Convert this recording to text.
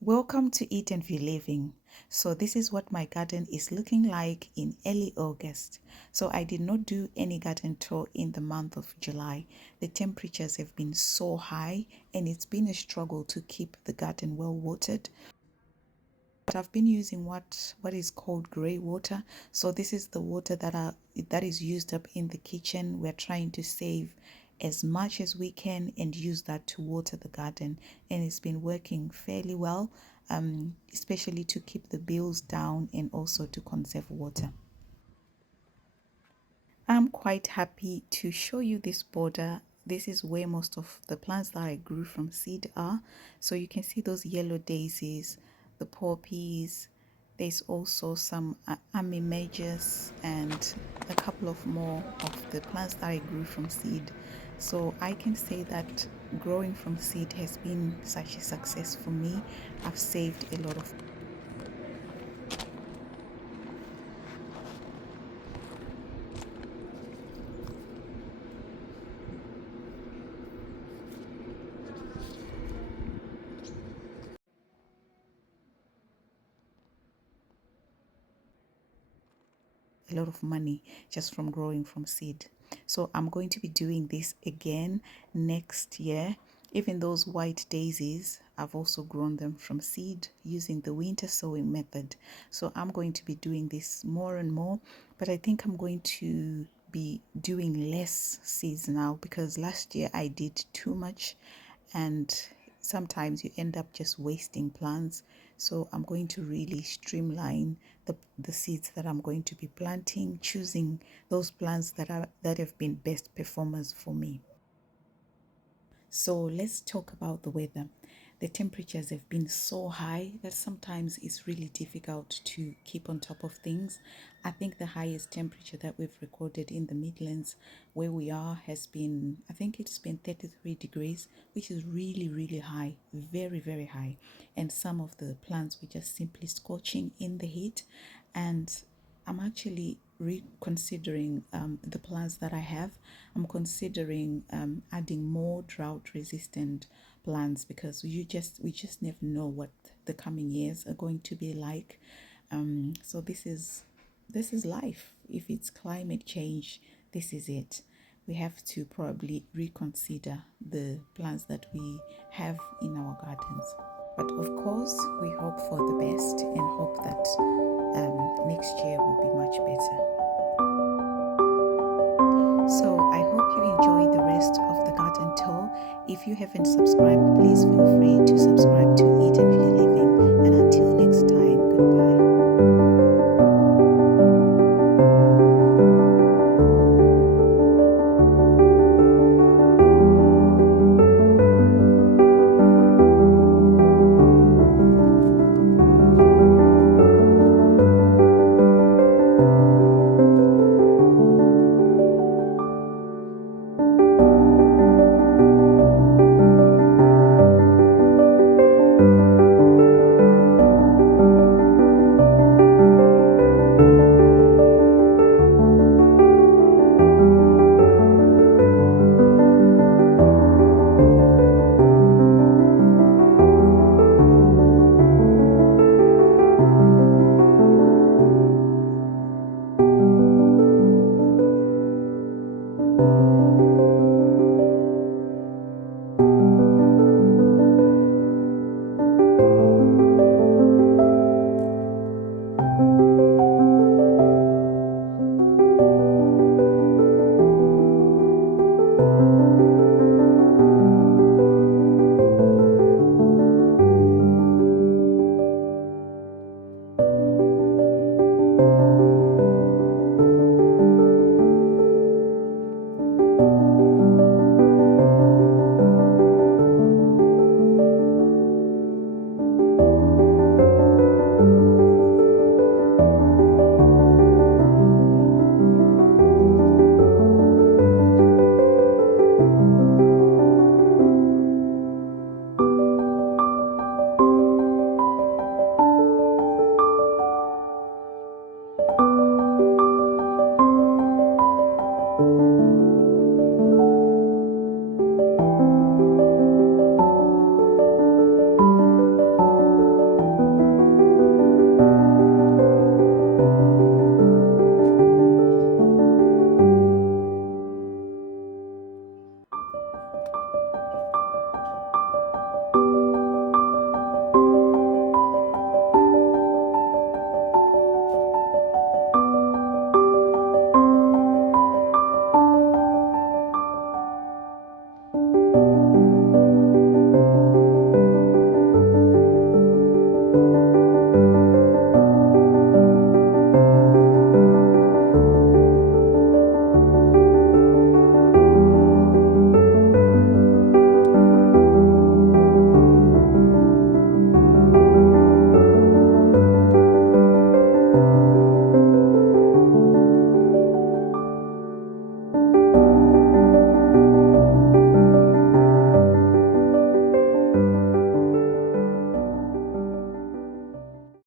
Welcome to Eat and View Living. So this is what my garden is looking like in early August. So I did not do any garden tour in the month of July. The temperatures have been so high and it's been a struggle to keep the garden well watered. But I've been using what is called gray water. So this is the water that is used up in the kitchen. We're trying to save as much as we can and use that to water the garden, and it's been working fairly well, especially to keep the bills down and also to conserve water. I'm quite happy to show you this border. This is where most of the plants that I grew from seed are. So you can see those yellow daisies, the poppies. There's also some armimagus and a couple of more of the plants that I grew from seed. So I can say that growing from seed has been such a success for me. I've saved a lot of money just from growing from seed. So I'm going to be doing this again next year. Even those white daisies, I've also grown them from seed using the winter sowing method. So I'm going to be doing this more and more, but I think I'm going to be doing less seeds now because last year I did too much and sometimes you end up just wasting plants. So I'm going to really streamline the seeds that I'm going to be planting, choosing those plants that have been best performers for me. So let's talk about the weather. The temperatures have been so high that sometimes it's really difficult to keep on top of things. I think the highest temperature that we've recorded in the Midlands where we are has been, I think it's been 33 degrees, which is really, really high, very, very high. And some of the plants were just simply scorching in the heat. And I'm actually reconsidering the plants that I have. I'm considering adding more drought resistant plants because we just never know what the coming years are going to be like. So this is life. If it's climate change, this is it. We have to probably reconsider the plants that we have in our gardens. But of course, we hope for the best and hope that next year will be much better. So I hope you enjoy the rest of the garden tour. If you haven't subscribed, please feel free to subscribe.